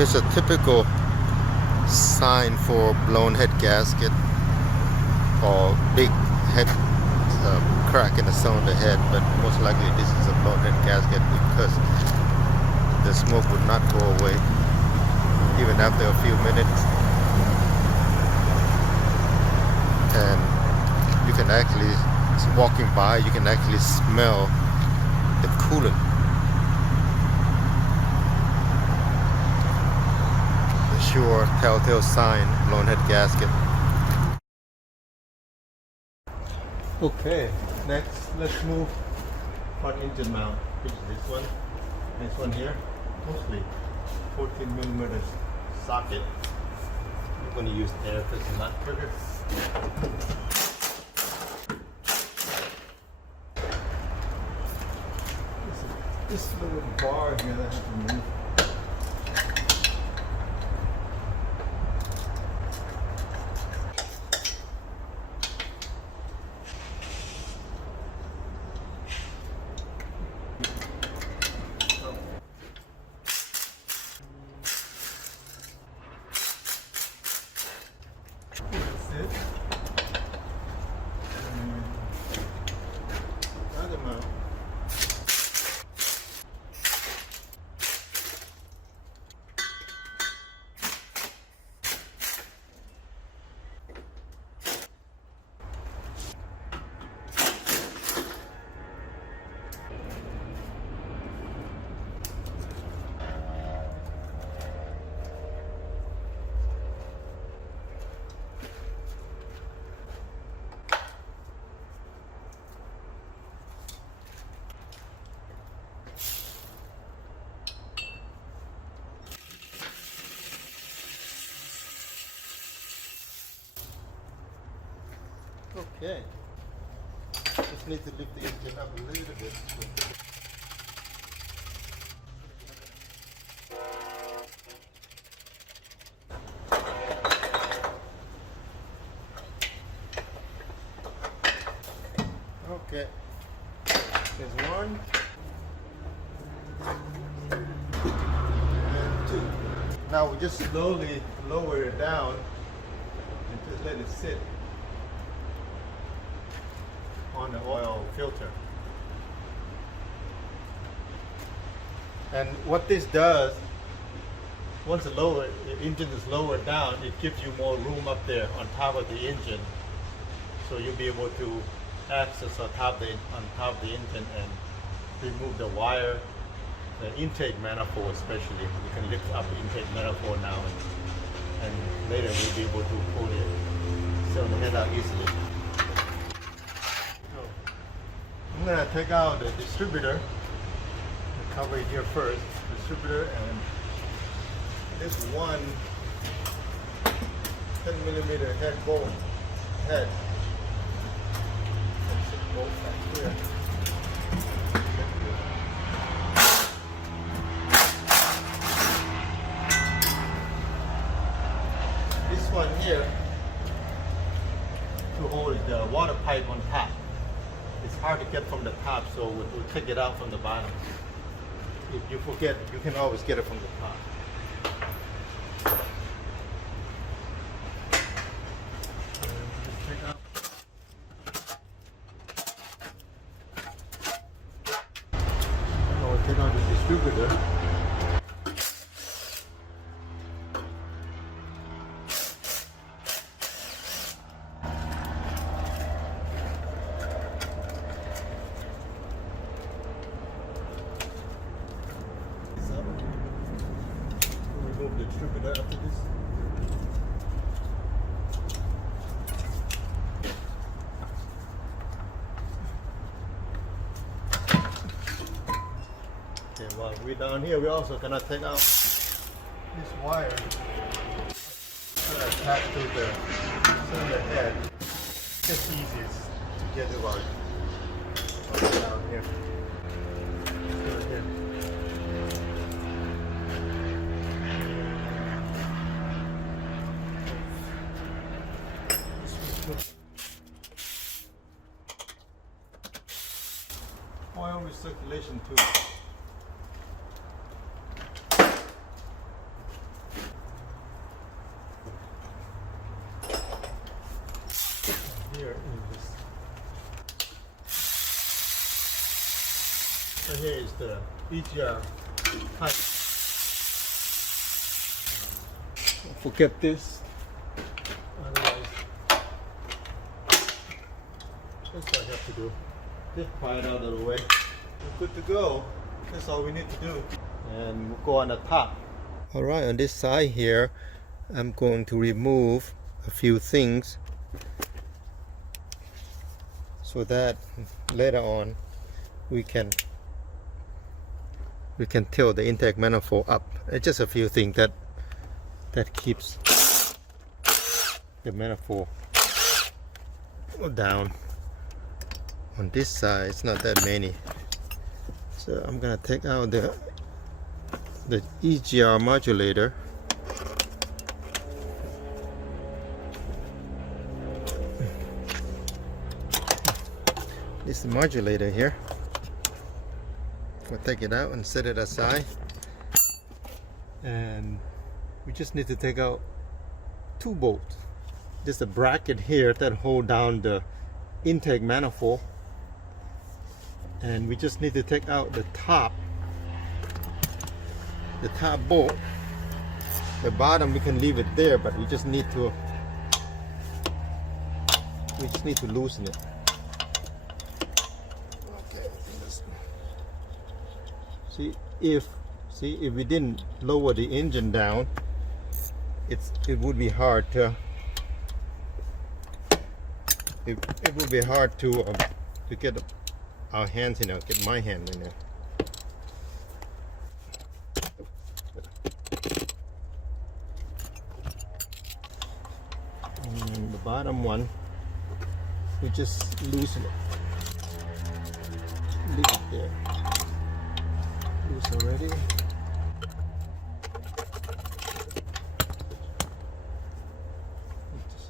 It's a typical sign for blown head gasket or big head crack in the cylinder head, but most likely this is a blown head gasket because the smoke would not go away even after a few minutes. And you can actually, walking by, you can actually smell the coolant. The sure telltale sign, blown head gasket. Okay, next let's move front engine mount, which is this one. This one here, mostly 14mm socket. I'm going to use air because it's not trigger. This little bar here that I have to move. Okay, just need to lift the engine up a little bit. Okay, there's one and two. Now we just slowly lower it down and just let it sit on the oil filter. And what this does, once the engine is lowered down, it gives you more room up there on top of the engine, so you'll be able to access on top of the engine and remove the wire, the intake manifold especially. You can lift up the intake manifold now, and later we'll be able to pull the cylinder head out easily. I'm going to take out the distributor, the cover it here first, distributor, and this one 10mm head bolt head. Bolt back here. This one here to hold the water pipe on top. It's hard to get from the top, so we'll take it out from the bottom. If you forget, you can always get it from the top. Just take out. Now we'll take out the distributor. Remove the distributor after this. Okay, while we're down here, we're also gonna take out this wire attached to the cylinder head. It's easiest to get it out down here. Right here. Oil recirculation tube. here is the EGR pipe. Don't forget this. Otherwise, that's what I have to do. Just pry it out of the way. We're good to go. That's all we need to do. And we'll go on the top. Alright, on this side here, I'm going to remove a few things so that later on we can tilt the intake manifold up. It's just a few things that keeps the manifold down. On this side, it's not that many. So I'm gonna take out the EGR modulator. This is the modulator here. We'll take it out and set it aside. And we just need to take out 2 bolts. There's a bracket here that hold down the intake manifold. And we just need to take out the top bolt. The bottom we can leave it there, but we just need to loosen it. Okay, see if we didn't lower the engine down, it would be hard to get our hands in there, get my hand in there. And the bottom one, we just loosen it. Leave it there. Loose already. Just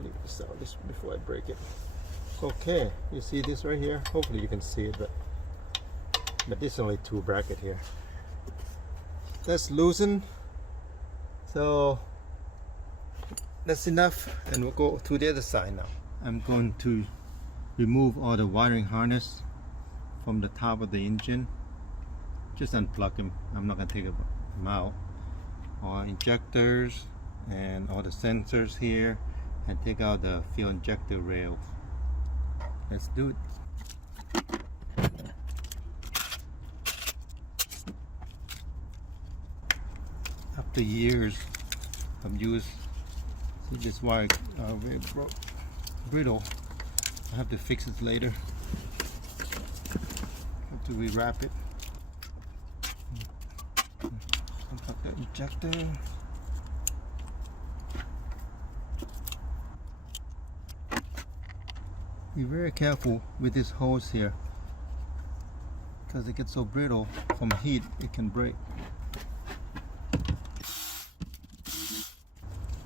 leave this out before I break it. Okay, you see this right here? Hopefully you can see it, but this is only 2 bracket here. That's loosened, so that's enough, and we'll go to the other side now. I'm going to remove all the wiring harness from the top of the engine. Just unplug them. I'm not going to take them out. All injectors and all the sensors here, and take out the fuel injector rails. Let's do it. After years of use, see this wire very brittle. I have to fix it later. Have to rewrap it. Unplug the injector. Be very careful with this hose here, because it gets so brittle from heat it can break.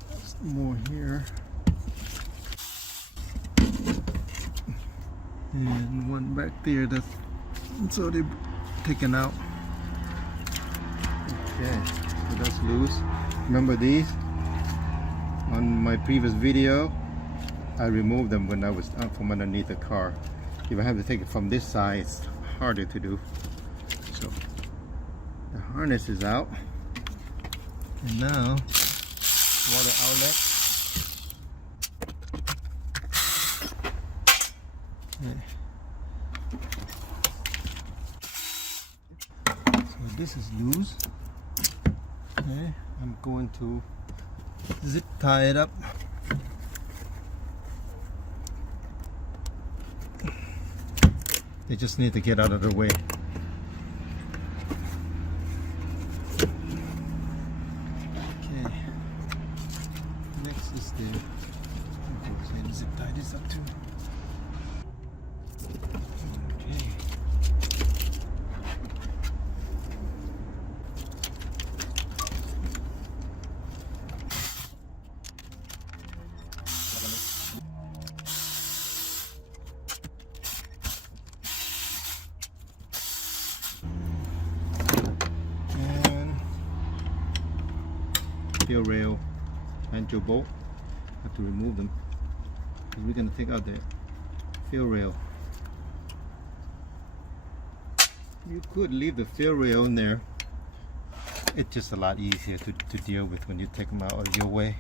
There's more here, and one back there that's already taken out. Okay, so that's loose. Remember these on my previous video? I removed them when I was out from underneath the car. If I have to take it from this side, it's harder to do. So the harness is out, and now water outlet. Okay. So this is loose. Okay, I'm going to zip tie it up. They just need to get out of the way. Okay. Next is the. I'll go ahead and zip tie this up too. Okay. Fuel rail and your bolt. Have to remove them because we're going to take out the fuel rail. You could leave the fill rail in there. It's just a lot easier to deal with when you take them out of your way.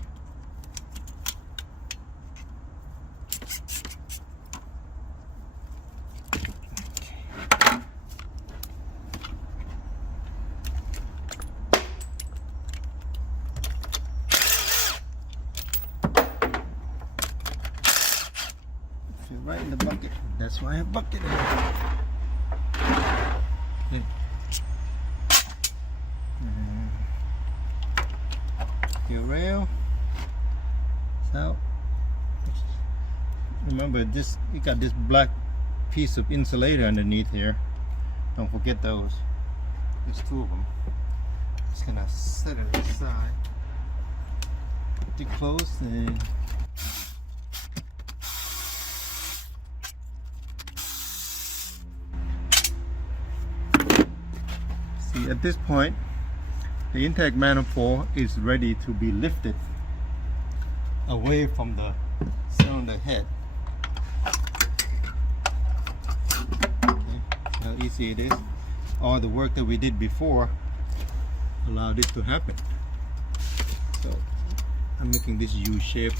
Right in the bucket. That's why I have a bucket. Okay. Your rail. So remember this, you got this black piece of insulator underneath here. Don't forget those. There's two of them. Just gonna set it aside. Put it close and at this point, the intake manifold is ready to be lifted away from the cylinder head. Okay, how easy it is. All the work that we did before allowed it to happen. So I'm making this U shape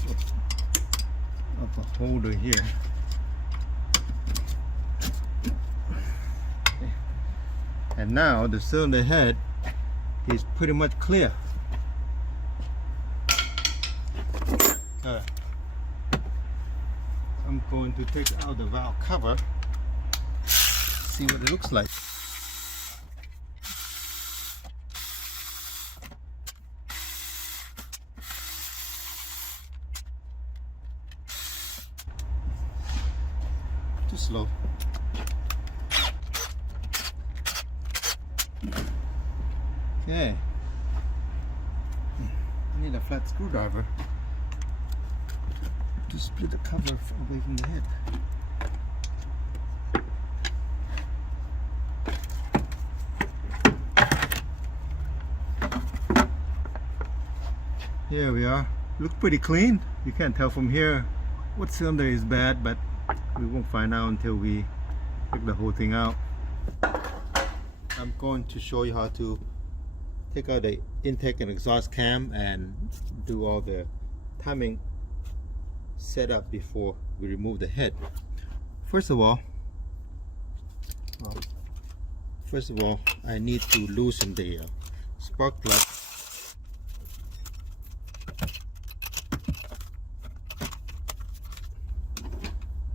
of a holder here. And now the cylinder head is pretty much clear. I'm going to take out the valve cover, see what it looks like. Too slow. Okay, I need a flat screwdriver to split the cover away from the head. Here we are. Looks pretty clean. You can't tell from here what cylinder is bad, but we won't find out until we take the whole thing out. I'm going to show you how to take out the intake and exhaust cam and do all the timing setup before we remove the head. First of all, I need to loosen the spark plug.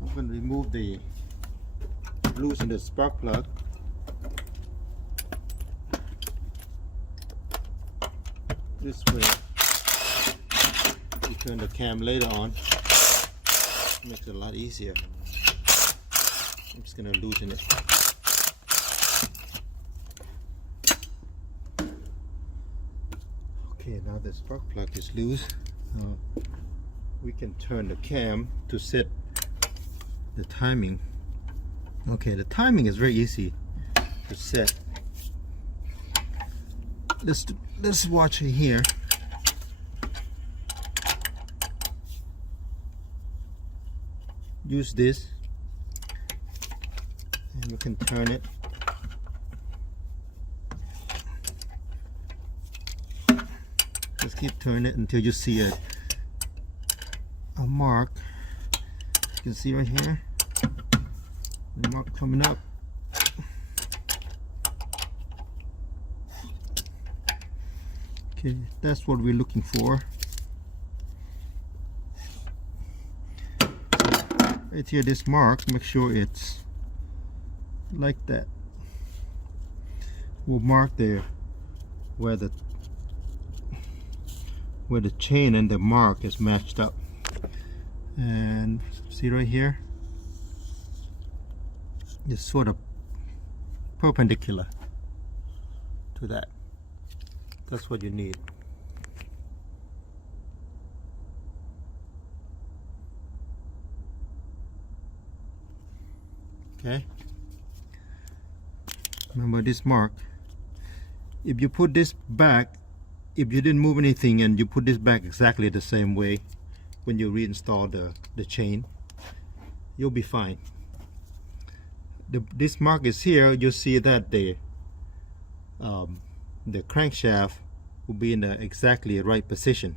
I'm going to loosen the spark plug. This way, you turn the cam later on, makes it a lot easier. I'm just going to loosen it. Okay, now the spark plug is loose. We can turn the cam to set the timing. Okay, the timing is very easy to set. Let's watch it here. Use this and you can turn it. Just keep turning it until you see a mark. You can see right here the mark coming up. Okay, that's what we're looking for. Right here, this mark, make sure it's like that. We'll mark there where the chain and the mark is matched up. And see right here, it's sort of perpendicular to that. That's what you need. Okay. Remember this mark. If you put this back, if you didn't move anything and you put this back exactly the same way when you reinstall the chain, you'll be fine. this mark is here, you see that the crankshaft will be in the exactly right position.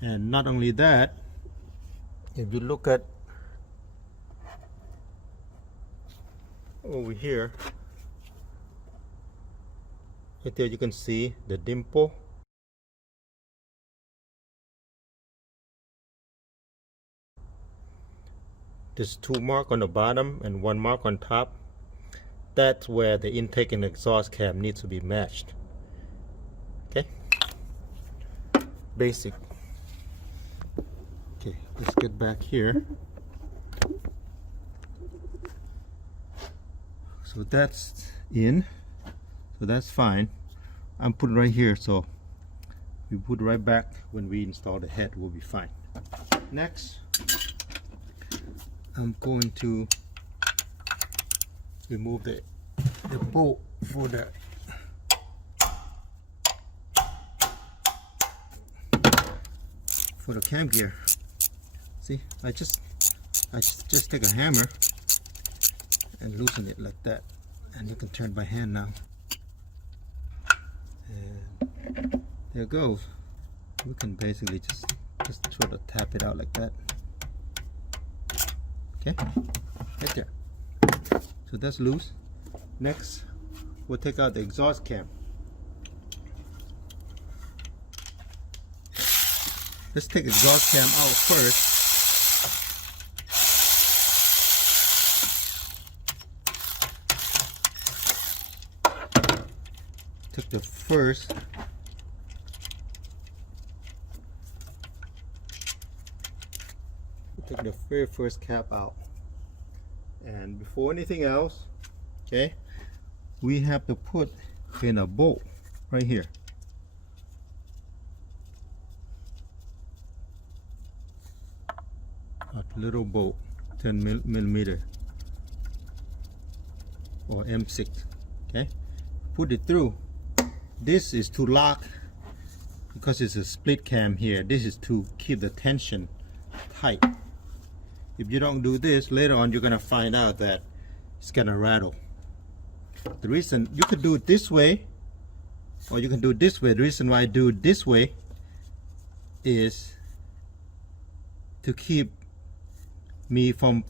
And not only that, if you look at over here, right there, you can see the dimple. There's 2 marks on the bottom and 1 mark on top. That's where the intake and exhaust cam needs to be matched. Okay, basic. Okay, let's get back here. So that's in, so that's fine. I'm putting right here, so we put right back when we install the head, will be fine. Next, I'm going to remove the bolt for the cam gear. See, I just take a hammer and loosen it like that, and you can turn by hand now. And there it goes. We can basically just sort of tap it out like that. Okay, right there. So that's loose. Next, we'll take out the exhaust cam. Let's take exhaust cam out first. Took the very first cap out. And before anything else, okay, we have to put in a bolt right here. A little bolt, 10 millimeter or M6. Okay, put it through. This is to lock, because it's a split cam here. This is to keep the tension tight. If you don't do this, later on you're gonna find out that it's gonna rattle. The reason, you could do it this way or you can do it this way. The reason why I do it this way is to keep me from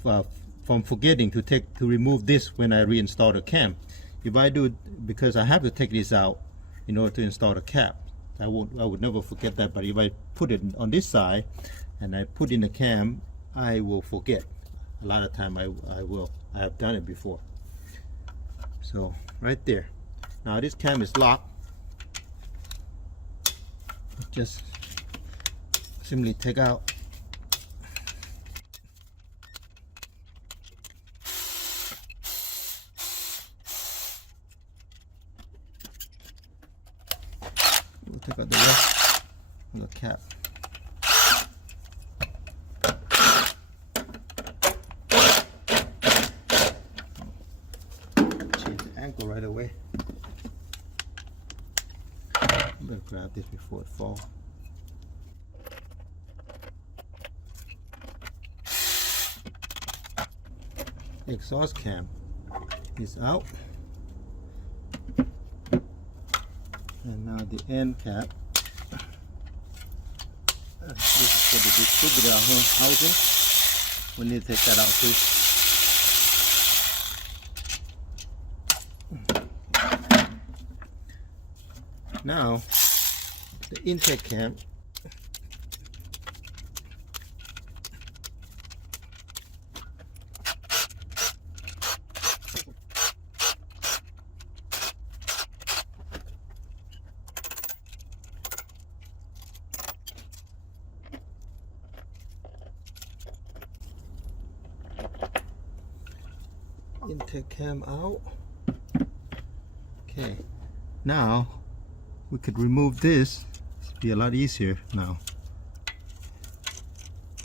forgetting to remove this when I reinstall the cam. If I do it, because I have to take this out in order to install the cap, I would never forget that. But if I put it on this side and I put in the cam, I will forget. A lot of time I will. I have done it before. So right there. Now this cam is locked. Just simply take out. We'll take out the rest of the cap. Change the angle right away. I'm gonna grab this before it falls. The exhaust cam is out, and now the end cap. This is for the distributor housing. We need to take that out too. Now the intake cam. Intake cam out. Okay, now we could remove this. It'd be a lot easier now.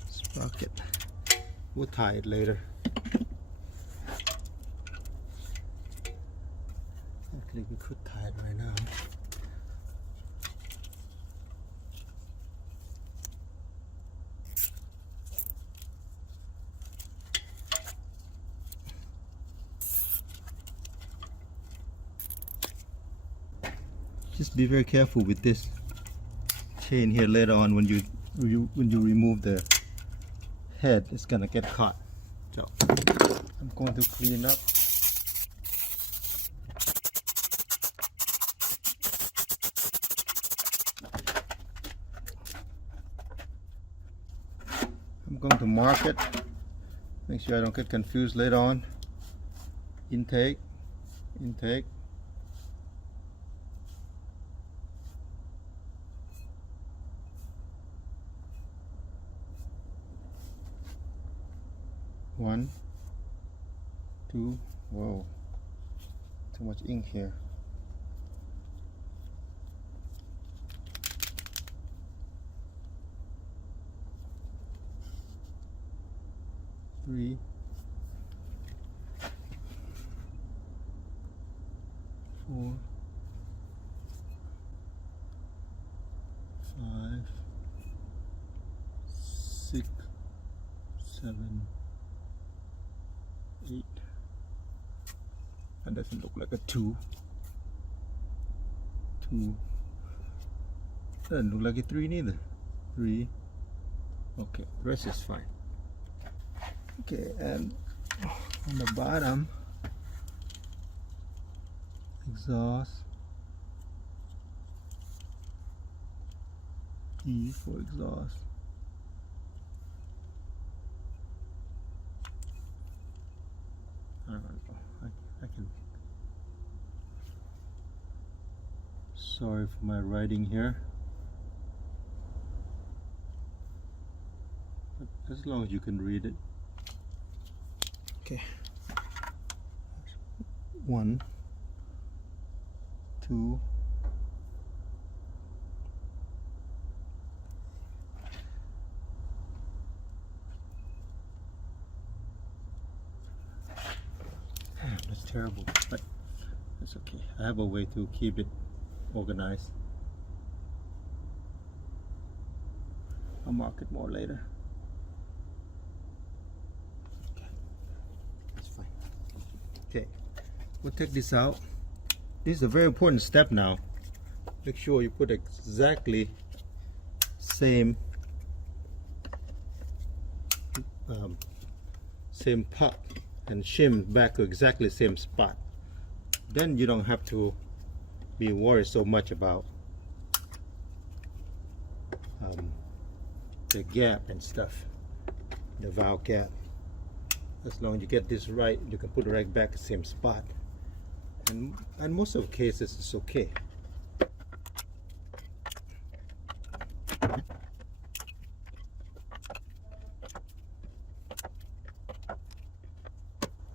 Sprocket. We'll tie it later. Actually, we could tie it right now. just be very careful with this chain here later on when you remove the head. It's gonna get caught. So I'm going to clean up. I'm going to mark it. Make sure I don't get confused later on. Intake, intake. One, two, whoa, too much ink here. Three, four, five, six, seven, 8. That doesn't look like a 2. Doesn't look like a 3 neither. 3. Okay, the rest is fine. Okay, and on the bottom, exhaust, E for exhaust. I can. Sorry for my writing here, but as long as you can read it. Okay. 1, 2. That's terrible, but that's okay. I have a way to keep it organized. I'll mark it more later. Okay, that's fine. Okay, we'll take this out. This is a very important step now. Make sure you put exactly same same pot and shim back to exactly the same spot. Then you don't have to be worried so much about the gap and stuff, the valve gap. As long as you get this right, you can put it right back the same spot, and in most of the cases it's okay.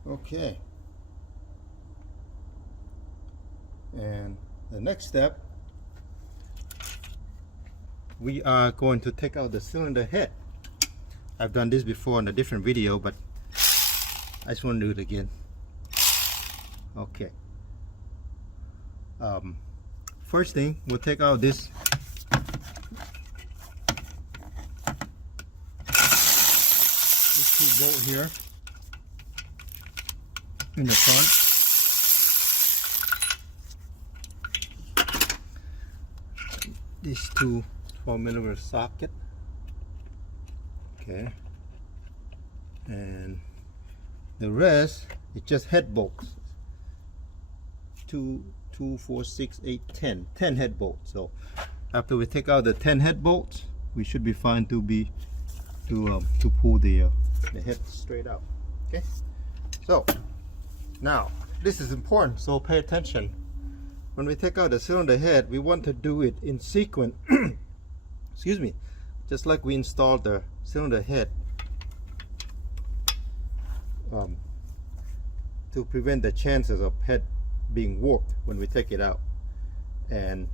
Okay, and the next step, we are going to take out the cylinder head. I've done this before in a different video, but I just want to do it again. Okay, first thing, we'll take out this two bolt here in the front. These two 12mm socket. Okay, and the rest is just head bolts. 2, 4, 6, 8, 10 head bolts. So after we take out the 10 head bolts, we should be fine to pull the head straight out. Okay, so now this is important, so pay attention. When we take out the cylinder head, we want to do it in sequence. Excuse me, just like we installed the cylinder head to prevent the chances of head being warped when we take it out. And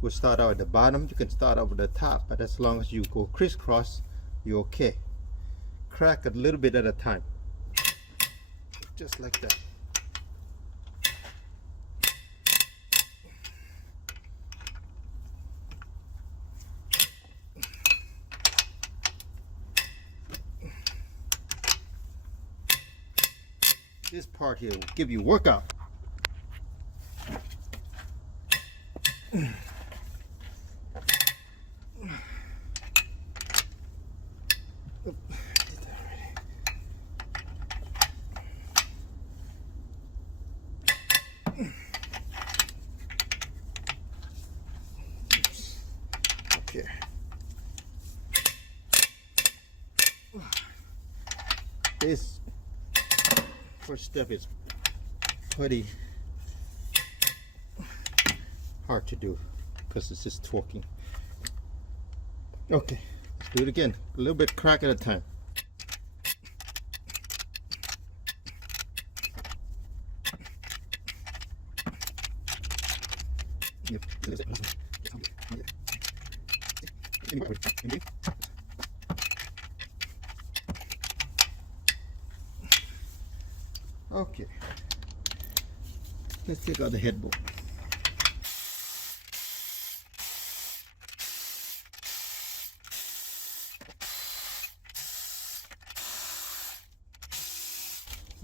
we'll start out at the bottom. You can start out at the top, but as long as you go crisscross, you're okay. Crack a little bit at a time, just like that. This part here will give you workout. Okay. This first step is pretty hard to do because it's just torquing. Okay, let's do it again. A little bit crack at a time. Yep. Okay, let's take out the head bolt.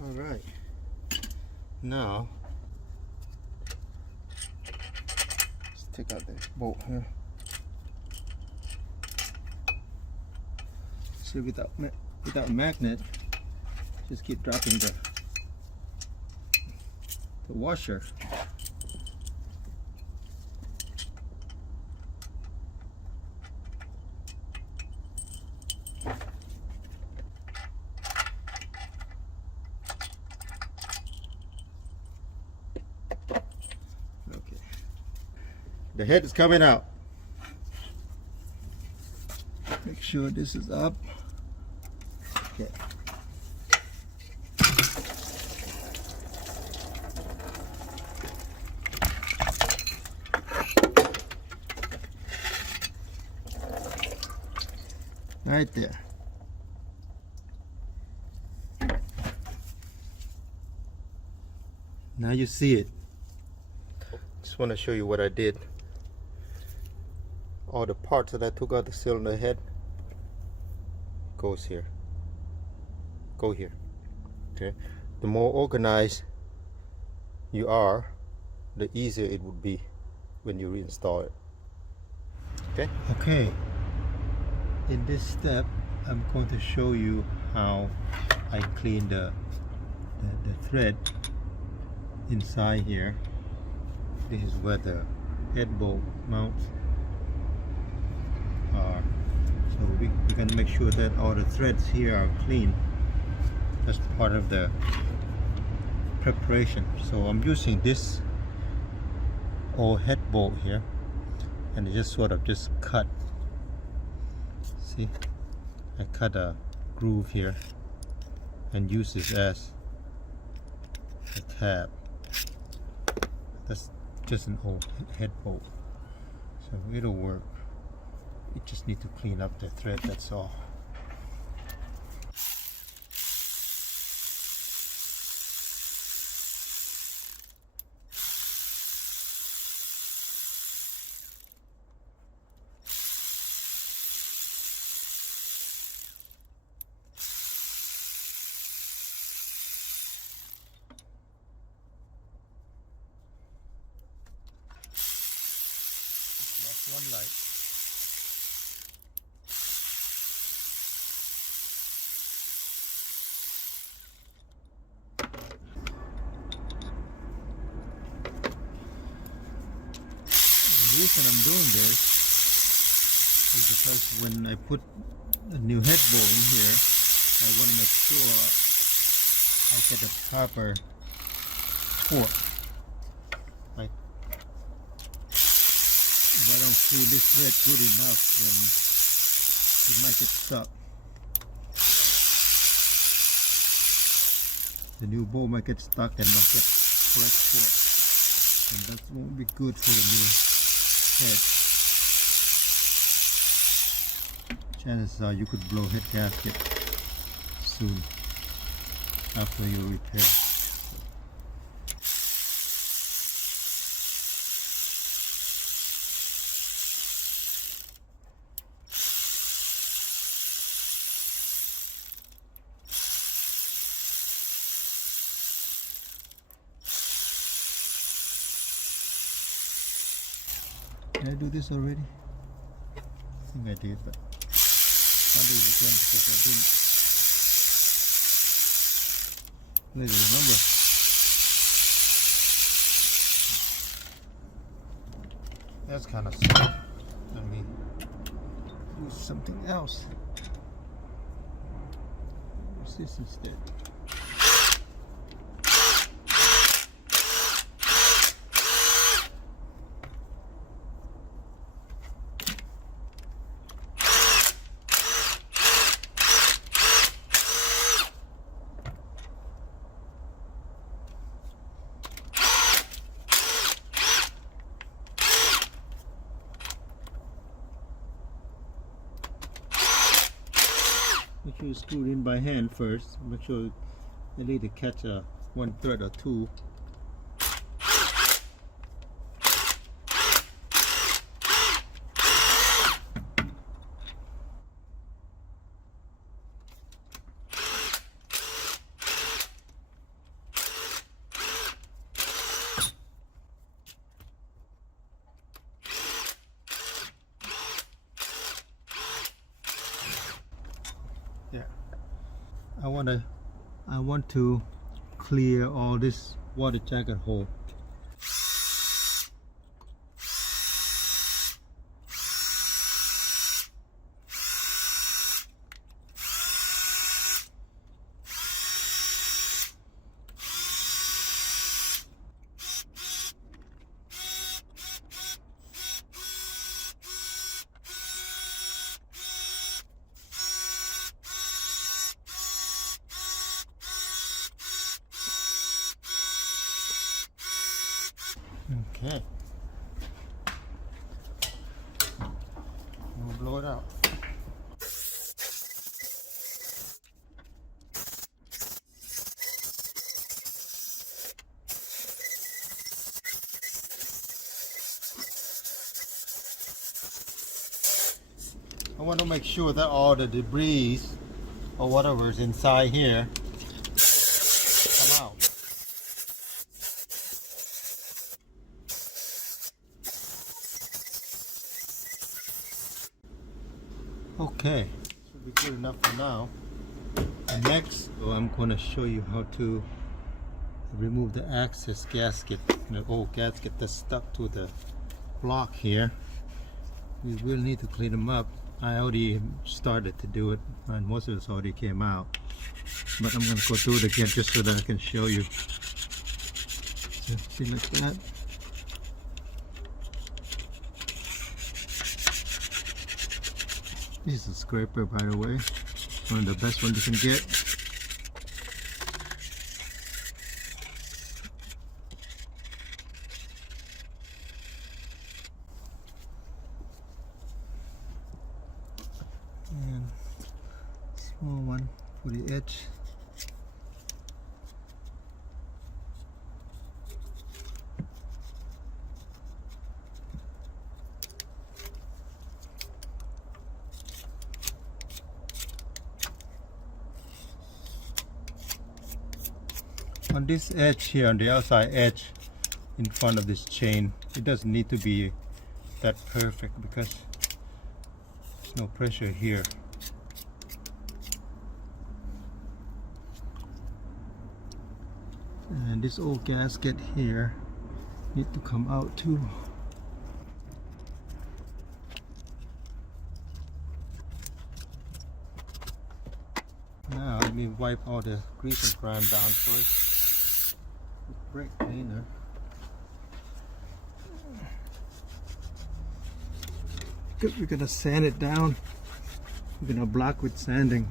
All right, now let's take out the bolt here. So without magnet, just keep dropping the washer. Okay, the head is coming out. Make sure this is up. Okay. Right there. Now you see it. Just want to show you what I did. All the parts that I took out the cylinder head goes here. Go here. Okay. The more organized you are, the easier it would be when you reinstall it. Okay. Okay. In this step, I'm going to show you how I clean the thread inside here. This is where the head bolt mounts are. So we're going to make sure that all the threads here are clean. That's part of the preparation. So I'm using this old head bolt here, and just sort of just cut. See, I cut a groove here and use this as a tab. That's just an old head bolt, so it'll work. You just need to clean up the thread, that's all. One light. The reason I'm doing this is because when I put a new head bolt in here, I want to make sure I get the proper torque. Like, if I don't clean this thread good enough, then it might get stuck. The new bolt might get stuck and not get correct torque, and that won't be good for the new head. Chances are you could blow head gasket soon after you repair. Did I do this already? I think I did, but I'll do it again because I didn't really remember. That's kind of soft. Let me use something else. Use this instead. Make sure you screw it in by hand first. Make sure you need to catch one thread or two. Yeah, I want to clear all this water jacket hole. Okay. We'll blow it out. I want to make sure that all the debris or whatever is inside here come out. Okay, should be good enough for now. And next, I'm going to show you how to remove the access gasket, the old gasket that's stuck to the block here. We will need to clean them up. I already started to do it, and most of it already came out. But I'm going to go through it again just so that I can show you. So, see like that. This is a scraper, by the way, one of the best ones you can get. And small one for the edge. On this edge here, on the outside edge in front of this chain, it doesn't need to be that perfect because there's no pressure here. And this old gasket here need to come out too. Now let me wipe all the grease and grime down first. Brake cleaner. Good, we're gonna sand it down. We're gonna block with sanding.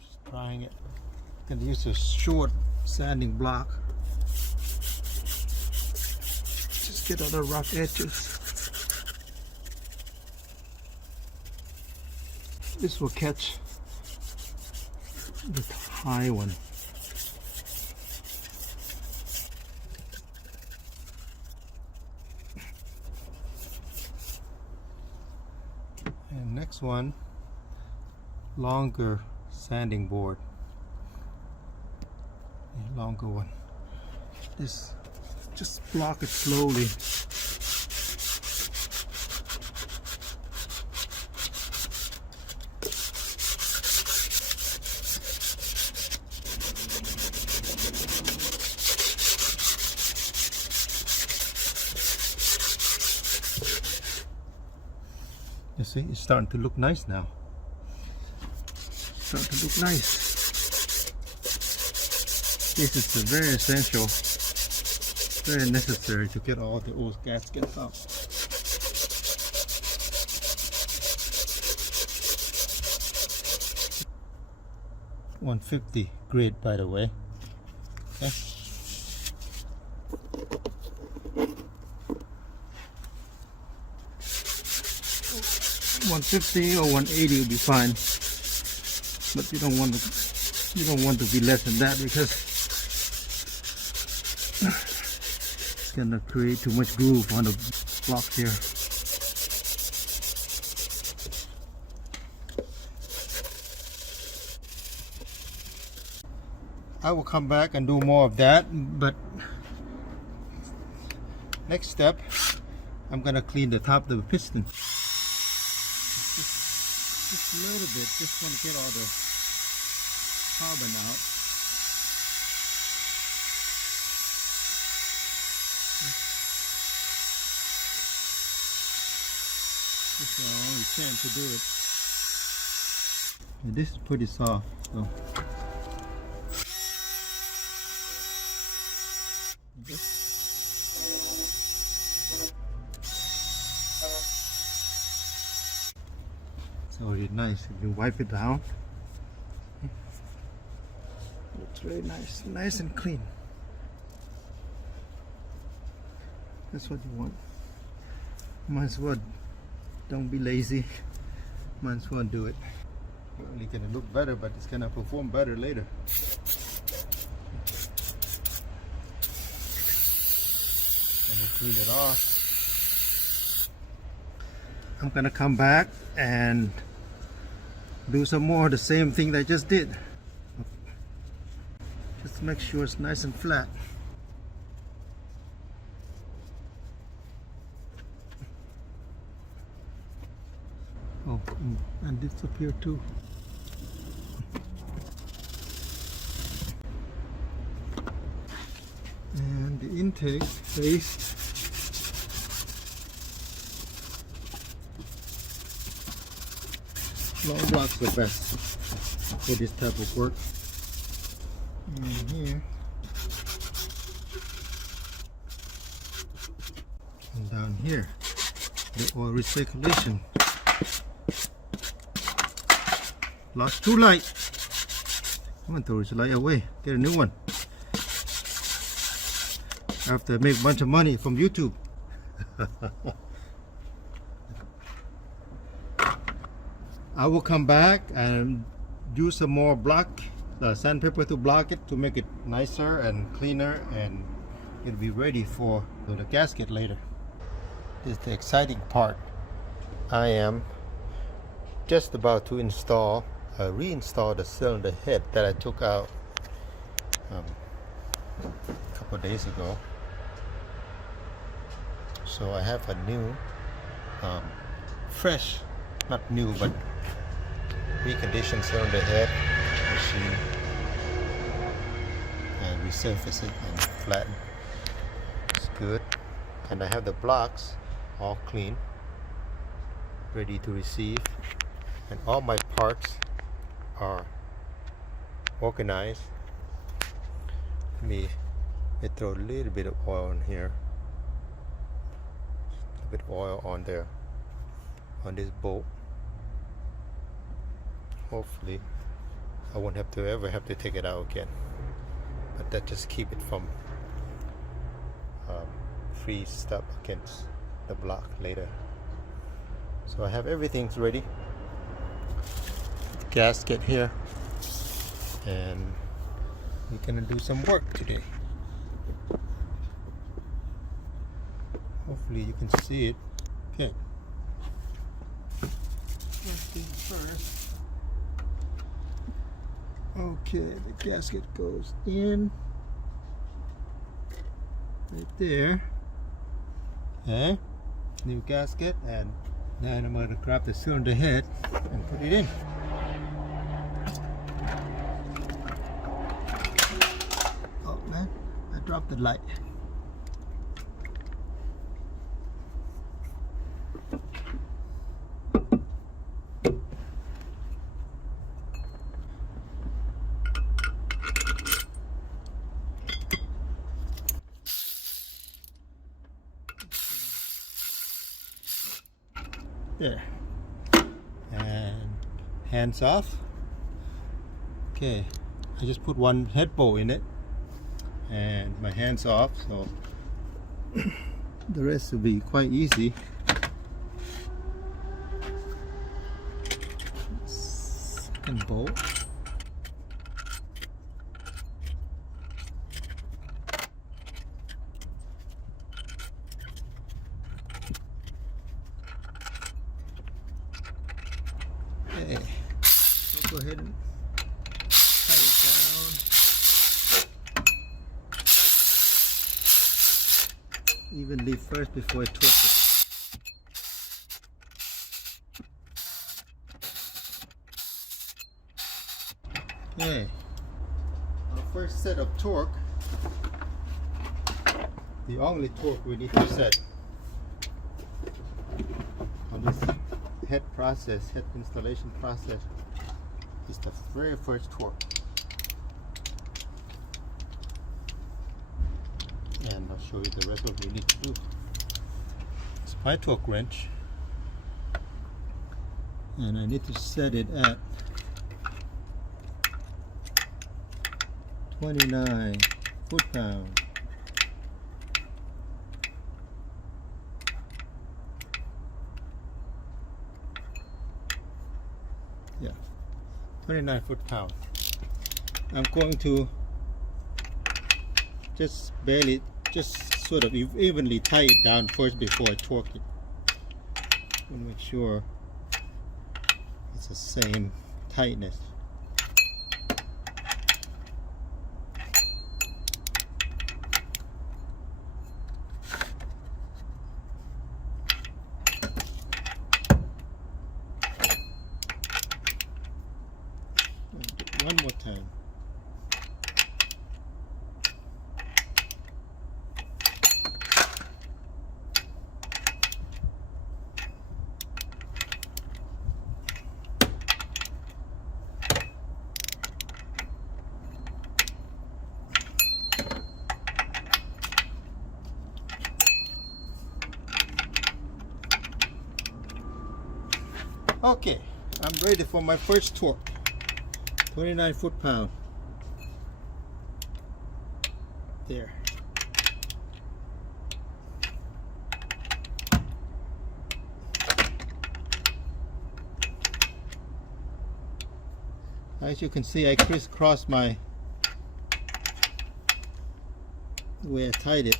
Just trying it. I'm gonna use a short sanding block. Just get all the rough edges. This will catch the high one. Next one, longer sanding board. A longer one. This, just block it slowly. You see, it's starting to look nice now. Starting to look nice. This is very essential, very necessary to get all the old gaskets out. $150 grit, by the way. Okay. 150 or 180 will be fine, but you don't want to be less than that, because it's gonna create too much groove on the block here. I will come back and do more of that, but next step, I'm gonna clean the top of the piston. Just a little bit, just want to get all the carbon out. This is our only chance to do it. And this is pretty soft, so. Okay. It's already nice. If you wipe it down, looks very nice, nice and clean. That's what you want. Might as well, don't be lazy. Might as well do it. Not only gonna look better, but it's gonna perform better later. And we'll clean it off. I'm gonna come back and do some more of the same thing that I just did. Just to make sure it's nice and flat. Oh, and this up here too. And the intake paste. Long blocks are best for this type of work. And here and down here, the oil recirculation. Lost too light. I'm gonna throw this light away. Get a new one. After I make a bunch of money from YouTube. I will come back and use some more sandpaper to block it, to make it nicer and cleaner, and it'll be ready for the gasket later. This is the exciting part. I am just about to reinstall the cylinder head that I took out a couple of days ago. So I have a new, fresh, not new, but reconditioned cylinder head machine, and resurface it and flatten. It's good. And I have the blocks all clean, ready to receive, and all my parts are organized. Let me throw a little bit of oil in here, a bit of oil on there, on this bolt. Hopefully I won't ever have to take it out again, but that just keep it from freeze up against the block later. So I have everything's ready. The gasket here, and we're gonna do some work today. Hopefully you can see it. Okay. First things first. Okay, the gasket goes in right there. Okay, new gasket, and then I'm going to grab the cylinder head and put it in. Oh man, I dropped the light. There, and hands off. Okay, I just put one head bolt in it and my hands off, so the rest will be quite easy. Second bolt. Okay, I'll go ahead and tie it down evenly first before I torque it. Okay, our first set of torque, the only torque we need to set on this head process, head installation process, is the very first torque. And I'll show you the rest of what we need to do. It's my torque wrench, and I need to set it at 29 foot-pounds. Yeah, 29 foot-pounds. I'm going to just barely, just sort of evenly tie it down first before I torque it. To make sure it's the same tightness. One more time. Okay, I'm ready for my first torque. 29 foot-pounds. There. As you can see, I crisscrossed the way I tied it.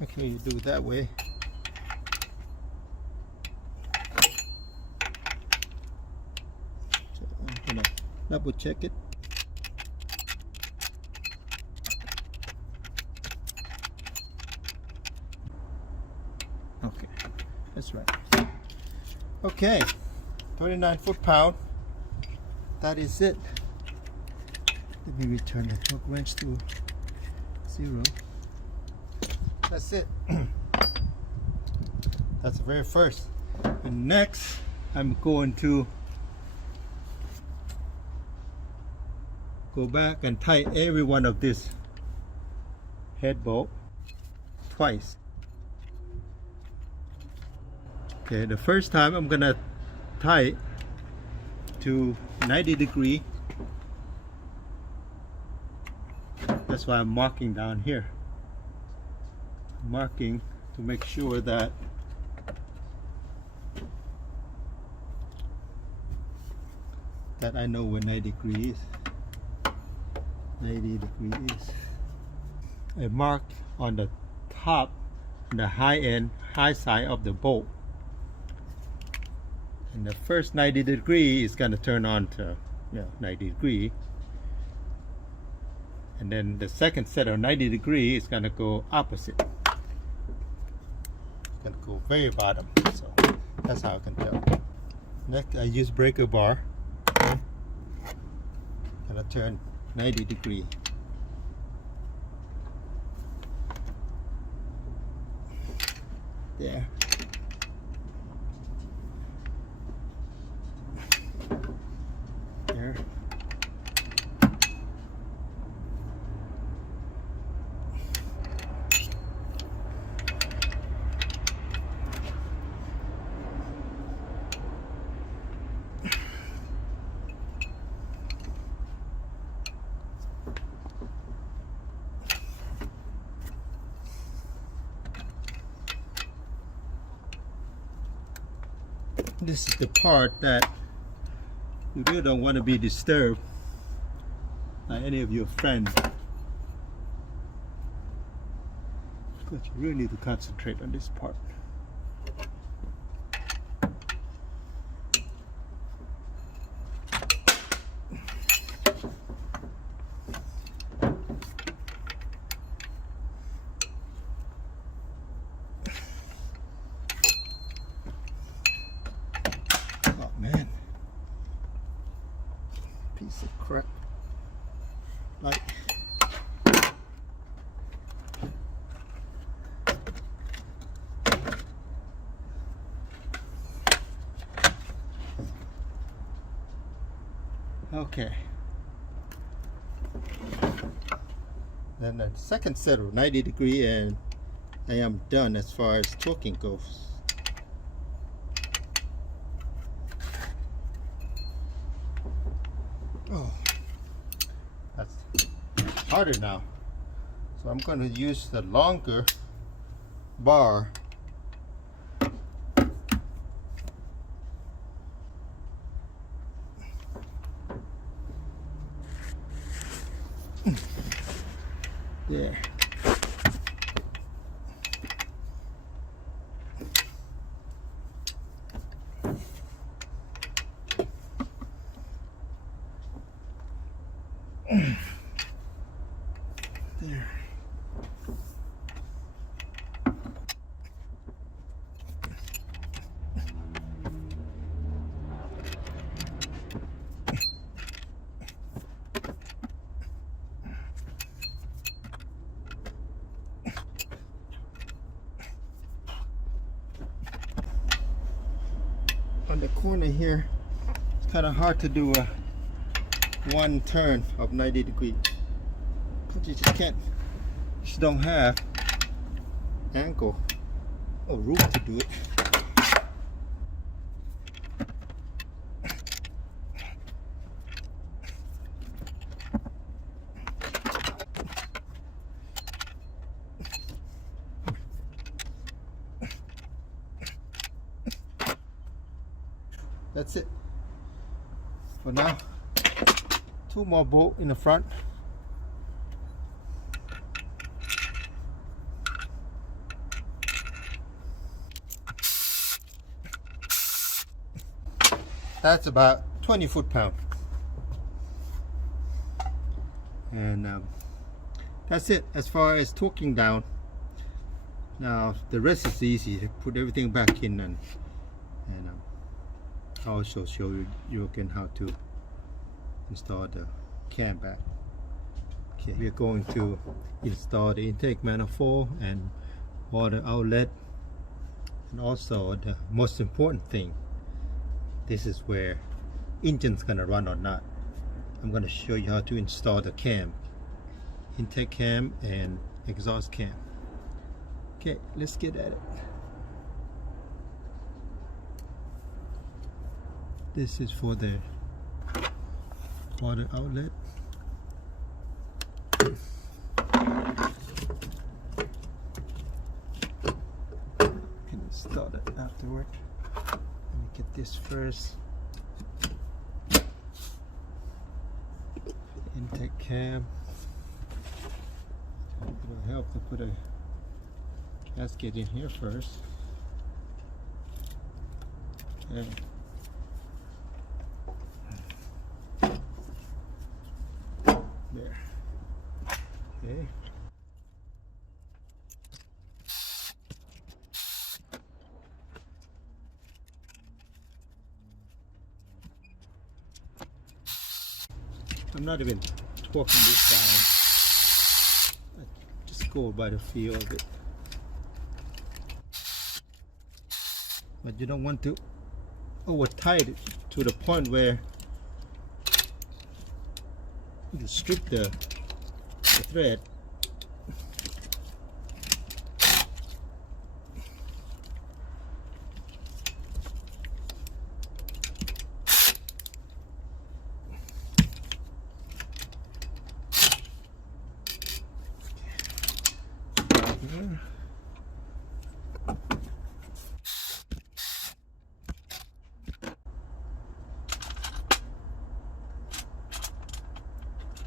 Okay, you do it that way. So I'm gonna double check it. Okay, that's right. Okay, 29 foot-pounds. That is it. Let me return the torque wrench to 0. That's it. That's the very first. And next, I'm going to go back and tie every one of this head bolt twice. Okay, the first time I'm gonna tie it to 90 degree. That's why I'm marking down here. Marking to make sure that I know where 90 degrees is. 90 degrees. I marked on the top, the high side of the bolt. And the first 90 degree is going to turn on to 90 degree. And then the second set of 90 degree is going to go opposite. It's going to go very bottom. So that's how I can tell. Next, I use Brakerbar. Gonna turn 90 degree. There. There. This is the part that you really don't want to be disturbed by any of your friends, because you really need to concentrate on this part. Piece of crap. Like, okay. Then the second set of 90 degree, and I am done as far as torquing goes. Oh, that's harder now. So I'm going to use the longer bar. There. There. On the corner here, it's kind of hard to do a one turn of 90 degrees. You just can't, you just don't have angle or room to do it. That's it for now. Two more bolts in the front. That's about 20 foot-pounds. And that's it as far as torquing down. Now the rest is easy. Put everything back in, and I'll also show you again how to install the cam back. Okay, we're going to install the intake manifold and water outlet, and also the most important thing, this is where engine's gonna run or not. I'm gonna show you how to install the cam, intake cam and exhaust cam. Okay, let's get at it. This is for the water outlet. Can install it afterward. Let me get this first. Intake cam. help to put a gasket in here first. Okay. There. Okay. I'm not even torquing this down. I just go by the feel of it. But you don't want to over tight it to the point where you strip the thread.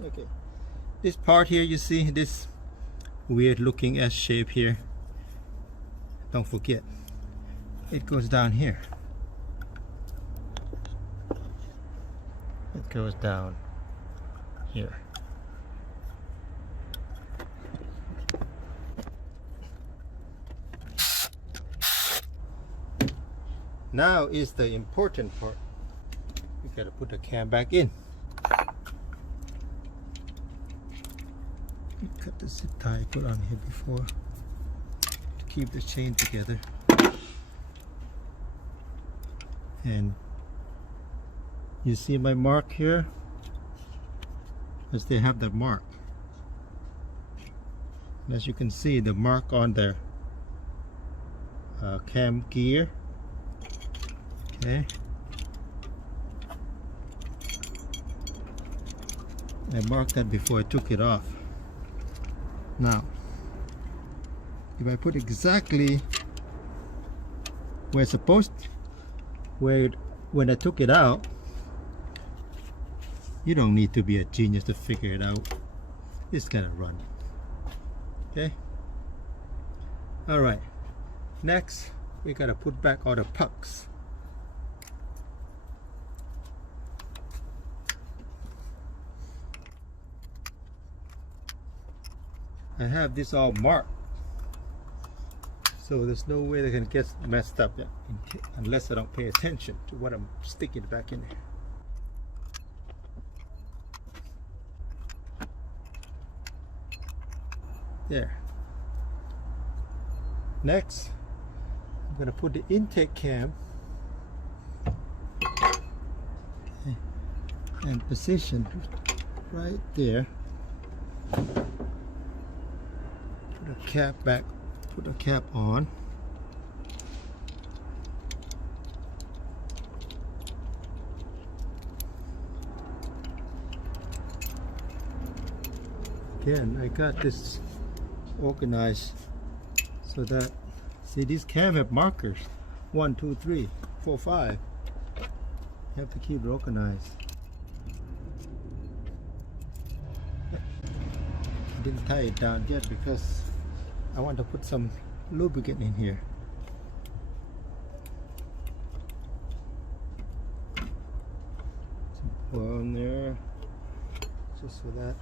Okay, this part here, you see this weird looking S shape here, don't forget it goes down here. It goes down here. Now is the important part. You gotta put the cam back in. Cut the zip tie I put on here before to keep the chain together. And you see my mark here? Because they have that mark. And as you can see, the mark on the cam gear. Okay. I marked that before I took it off. Now, if I put exactly where it's supposed to, when I took it out, you don't need to be a genius to figure it out. It's gonna run. Okay? Alright. Next, we gotta put back all the pucks. I have this all marked, so there's no way they can get messed up unless I don't pay attention to what I'm sticking back in there. There. Next, I'm going to put the intake cam and position right there. Put a cap back, put a cap on. Again, I got this organized so that, see, these cam have markers 1, 2, 3, 4, 5. You have to keep it organized. I didn't tie it down yet because I want to put some lubricant in here. Some oil in there, just so that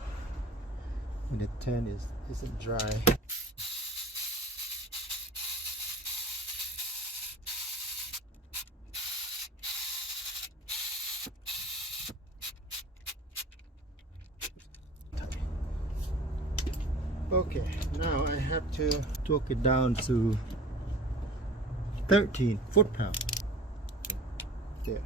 when the tin isn't dry. Okay, now I have to torque it down to 13 foot-pounds. There.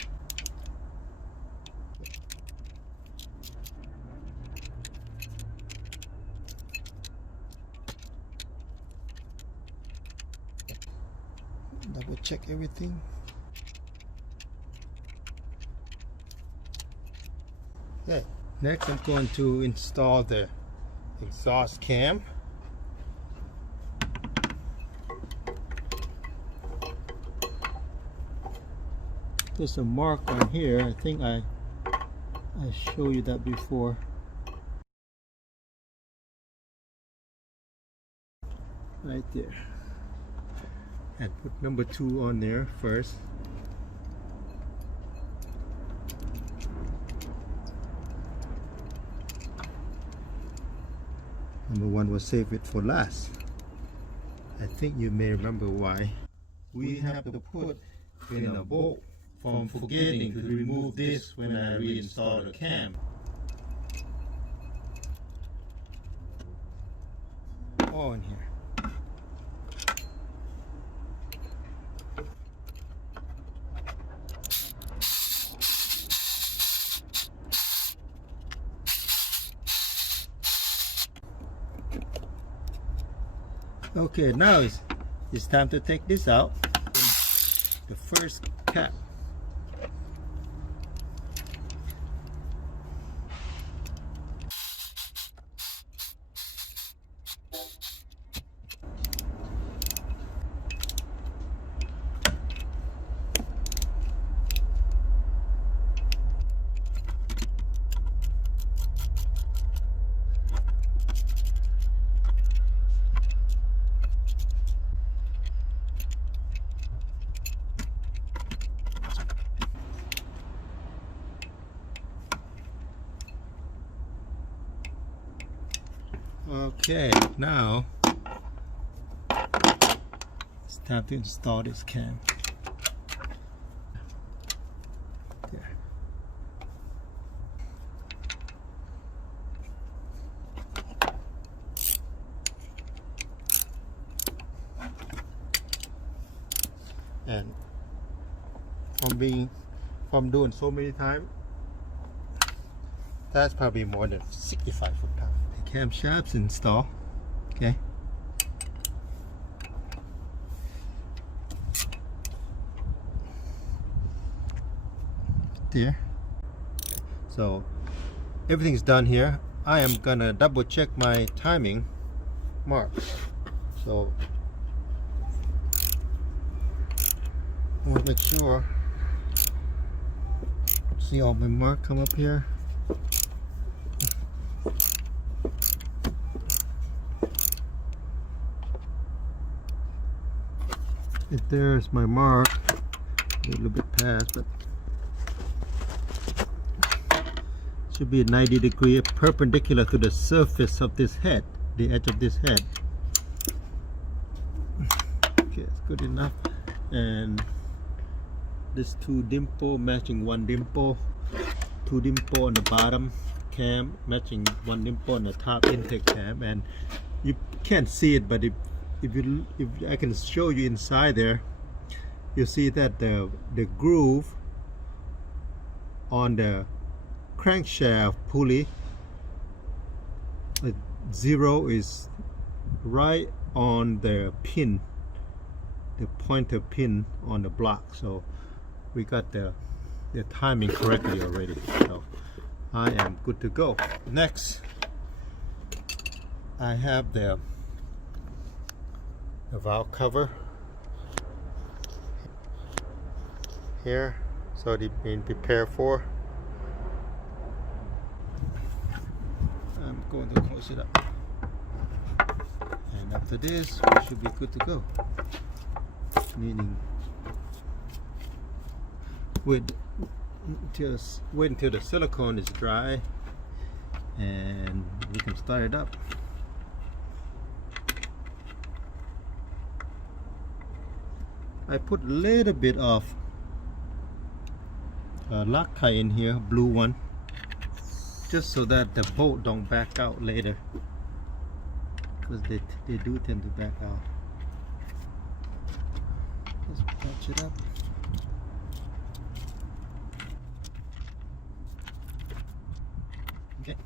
Double check everything. Okay. Next, I'm going to install the exhaust cam. There's a mark on here. I think I showed you that before. right there, and put number 2 on there first. Number 1 was save it for last. I think you may remember why. We have to put in a bolt from forgetting to remove this when I reinstall the cam. On here. Okay, now it's time to take this out. The first cap. Okay, now it's time to install this cam. There. And from doing so many times, that's probably more than 65 foot-pounds. Camshafts install. Okay. There. So everything's done here. I am gonna double check my timing marks. So I want to make sure. See all my mark come up here. If there's my mark, a little bit past, but should be a 90-degree perpendicular to the surface of this head, the edge of this head. Okay, it's good enough. And this 2 dimple matching 1 dimple, 2 dimple on the bottom cam matching 1 dimple on the top intake cam. And you can't see it, but if I can show you inside there, you see that the groove on the crankshaft pulley, the 0 is right on the pin, the pointer pin on the block. So we got the timing correctly already. So I am good to go. Next, I have the valve cover here, so they've been prepared for. I'm going to close it up, and after this we should be good to go. Meaning wait until the silicone is dry and we can start it up. I put a little bit of Loctite in here, blue one, just so that the bolt don't back out later, because they do tend to back out. Let's patch it up. Okay,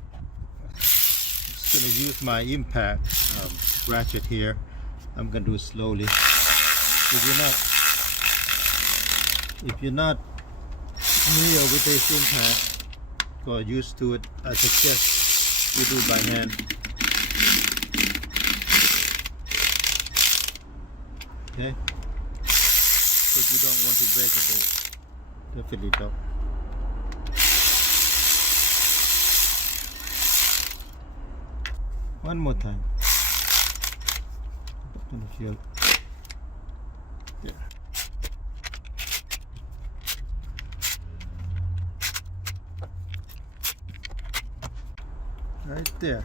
just gonna use my impact ratchet here. I'm gonna do it slowly. If you're not familiar with this impact, or used to it, I suggest you do it by hand. Okay? Because you don't want to break the bolt. Definitely don't. One more time. Gonna feel. Yeah. Right there.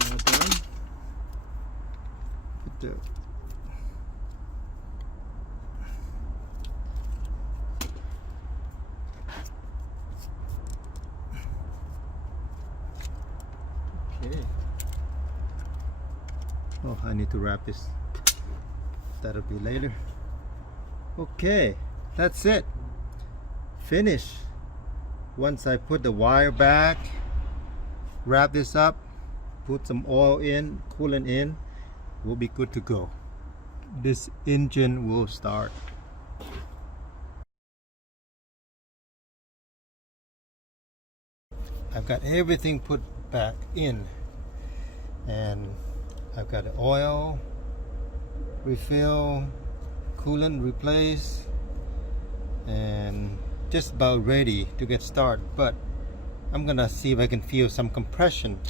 Well done. Put the okay. Oh, I need to wrap this. That'll be later. Okay, that's it. Finish. Once I put the wire back, wrap this up, put some oil in, coolant in, we'll be good to go. This engine will start. I've got everything put back in, and I've got the oil refill, coolant replace, and just about ready to get started. But I'm gonna see if I can feel some compression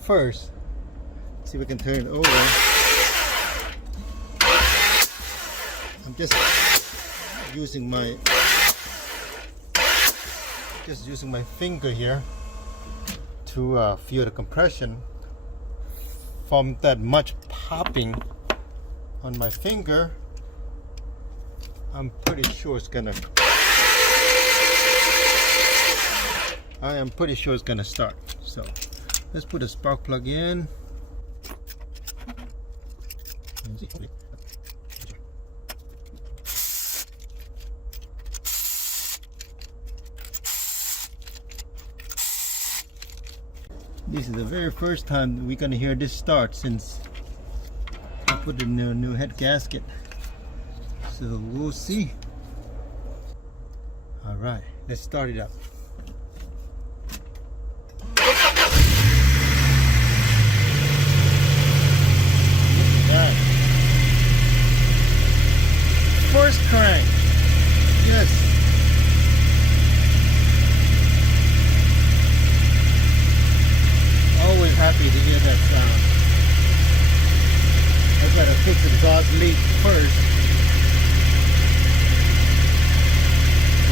first. See if I can turn it over. I'm just using my finger here to feel the compression from that much popping on my finger. I'm pretty sure it's gonna. I am pretty sure it's gonna start. So let's put a spark plug in. This is the very first time we're gonna hear this start since I put in a new head gasket. So we'll see. All right, let's start it up. First crank. Yes. Always happy to hear that sound. I've got to fix the exhaust leak first.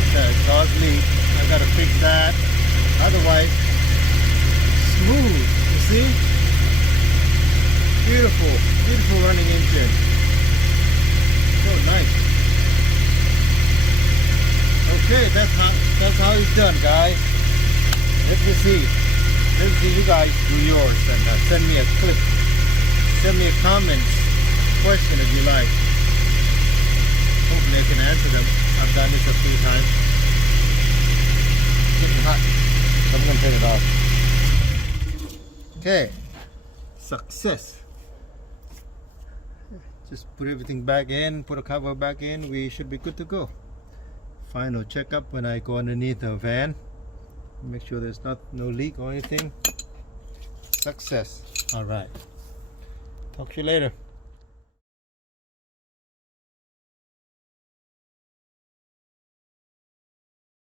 Okay, exhaust leak. I've got to fix that. Otherwise, smooth. You see? Beautiful. Beautiful running engine. So nice. Okay, that's how it's done, guys. Let me see. Let's see you guys do yours, and send me a clip. Send me a comment, question if you like. Hopefully I can answer them. I've done this a few times. It's getting hot, so I'm gonna turn it off. Okay, success. Just put everything back in, put a cover back in. We should be good to go. Final checkup when I go underneath the van. Make sure there's no leak or anything. Success. All right. Talk to you later.